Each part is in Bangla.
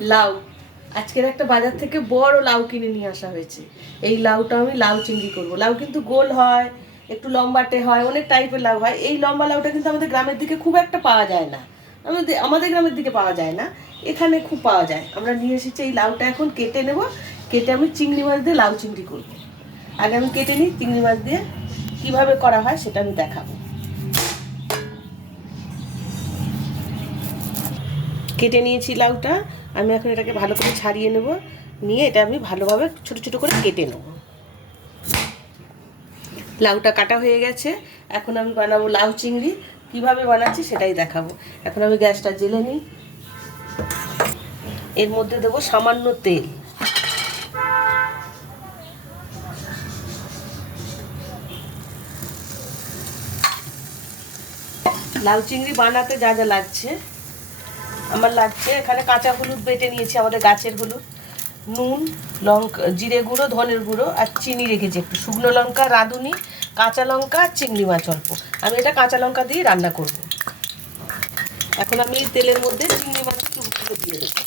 লাউ। আজকের একটা বাজার থেকে বড় লাউ কিনে নিয়ে আসা হয়েছে। এই লাউটা আমি লাউ চিংড়ি করব। লাউ কিন্তু গোল হয়, একটু লম্বাটে হয়, অনেক টাইপের লাউ হয়। এই লম্বা লাউটা কিন্তু আমাদের গ্রামের দিকে খুব একটা পাওয়া যায় না। আমাদের আমাদের গ্রামের দিকে পাওয়া যায় না। এখানে খুব পাওয়া যায়। আমরা নিয়ে এসেছি এই লাউটা এখন কেটে নেব। কেটে আমি চিংড়ি মাছ দিয়ে লাউ চিংড়ি করব। আগে আমি কেটে নিই চিংড়ি মাছ দিয়ে কীভাবে করা হয় সেটা আমি দেখাবো। কেটে নিয়েছি লাউটা। আমি এখন এটাকে ভালো করে ছাড়িয়ে নেব। নিয়ে এটা আমি ভালোভাবে ছোট ছোট করে কেটে নেব। লাউটা কাটা হয়ে গেছে। এখন আমি বানাবো লাউ চিংড়ি। কীভাবে বানাচ্ছি সেটাই দেখাবো। এখন আমি গ্যাসটা জেলে নিই। এর মধ্যে দেবো সামান্য তেল। লাউ চিংড়ি বানাতে যা যা লাগছে। আমার লাগছে। এখানে কাঁচা হলুদ বেটে নিয়েছি, আমাদের গাছের হলুদ। নুন, লঙ্কা, জিরে গুঁড়ো, ধনের গুঁড়ো আর চিনি রেখেছি একটু। শুকনো লঙ্কা, রাঁধুনি, কাঁচা লঙ্কা আর চিংড়ি মাছ অল্প। আমি এটা কাঁচা লঙ্কা দিয়ে রান্না করব। এখন আমি তেলের মধ্যে চিংড়ি মাছ চুপগুলো দিয়ে দেবো।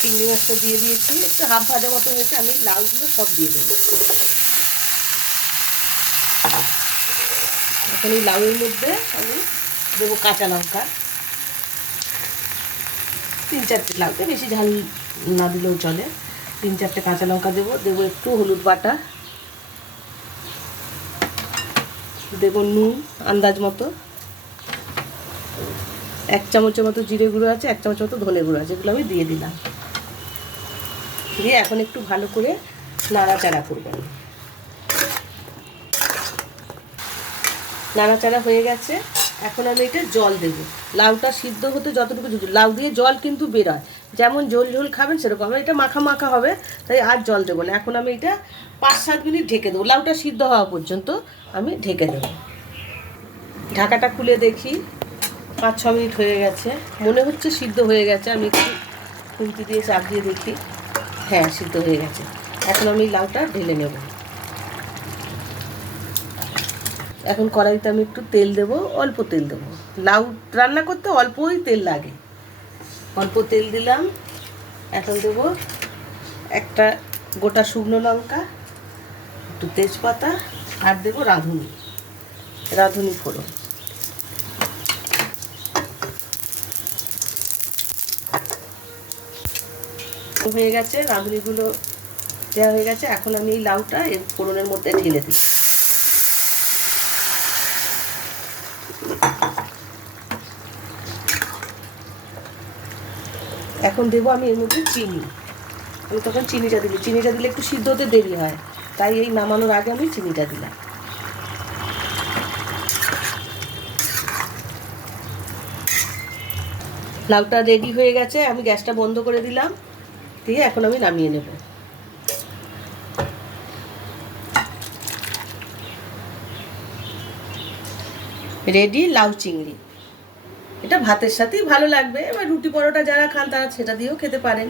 চিংড়ি মাছটা দিয়ে দিয়েছি। একটু হাফ ভাজা মতো হয়েছে আমি লাউগুলো সব দিয়ে দেবো। এখন এই লাউয়ের মধ্যে আমি দেবো কাঁচা লঙ্কা। তিন চারটে লাউতে বেশি ঝাল না দিলেও চলে। তিন চারটে কাঁচা লঙ্কা দেবো দেবো একটু হলুদ বাটা। দেবো নুন, আন্দাজ মতো। এক চামচের মতো জিরে গুঁড়ো আছে, এক চামচ মতো ধনে গুঁড়ো আছে, এগুলো আমি দিয়ে দিলাম। দিয়ে এখন একটু ভালো করে নাড়াচাড়া করবেন নাড়াচাড়া হয়ে গেছে। এখন আমি এটা জল দেবো। লাউটা সিদ্ধ হতে যতটুকু লাউ দিয়ে জল কিন্তু বেরোয়। যেমন ঝোল ঝোল খাবেন সেরকম এটা মাখা মাখা হবে, তাই আর জল দেবো না। এখন আমি এটা পাঁচ সাত মিনিট ঢেকে দেবো। লাউটা সিদ্ধ হওয়া পর্যন্ত আমি ঢেকে দেবো। ঢাকাটা খুলে দেখি। পাঁচ ছ মিনিট হয়ে গেছে। মনে হচ্ছে সিদ্ধ হয়ে গেছে। আমি একটু খুন্তি দিয়ে চাপ দিয়ে দেখি। হ্যাঁ সিদ্ধ হয়ে গেছে। এখন আমি লাউটা ঢেলে নেব। এখন কড়াইতে আমি একটু তেল দেব, অল্প তেল দেব। লাউ রান্না করতে অল্পই তেল লাগে। অল্প তেল দিলাম, এখন দেব একটা গোটা শুকনো লঙ্কা, একটু তেজপাতা, আর দেবো রাঁধুনি রাঁধুনি ফোড়ন। হয়ে গেছে, রাঁধুনিগুলো দেওয়া হয়ে গেছে। এখন আমি এই লাউটা এই ফোড়নের মধ্যে ঢেলে দিই এখন দেবো আমি এর মধ্যে চিনি। আমি তখন চিনিটা দিলি। চিনিটা দিলে একটু সিদ্ধ হতে দেরি হয়। তাই এই নামানোর আগে আমি চিনিটা দিলাম। লাউটা রেডি হয়ে গেছে। আমি গ্যাসটা বন্ধ করে দিলাম। দিয়ে এখন আমি নামিয়ে নেব। রেডি লাউ চিংড়ি। এটা ভাতের সাথেই ভালো লাগবে। এবার রুটি পরোটা যারা খান তারা সেটা দিয়েও খেতে পারেন।